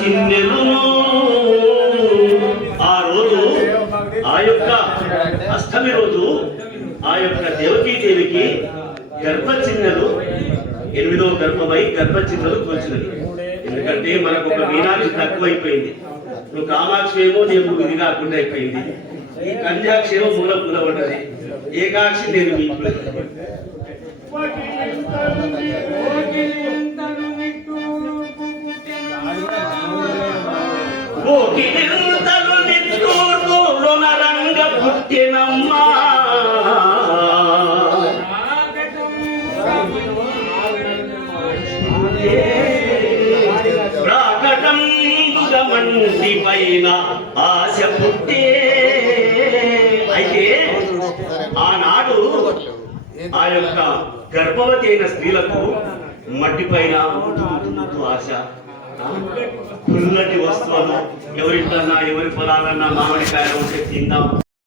చిన్నెలును. ఆ రోజు ఆ యొక్క అష్టమి రోజు ఆ యొక్క దేవకీదేవికి గర్భచిన్నెలు 8వ గర్భమై గర్భచిన్నెలు కూర్చున్నది. ఎందుకంటే మనకు ఒక మీనాక్షి తక్కువైపోయింది. నువ్వు కామాక్షి ఏమో నేను ఇది కాకుండా అయిపోయింది. ఈ కంజాక్షి ఏమో మూల పూల పడ్డది. ఏకాక్షి నేను మీకు పుట్టినమ్మా మంటి పైన ఆశ పుట్టే. అయితే ఆనాడు ఆ యొక్క గర్భవతి అయిన స్త్రీలకు మట్టి పైన ఆశ, పుల్లటి వస్తువులు, ఎవరింటన్నా ఎవరి పొలాలన్నా మామిడికాయలు ఉంటే తిందాం.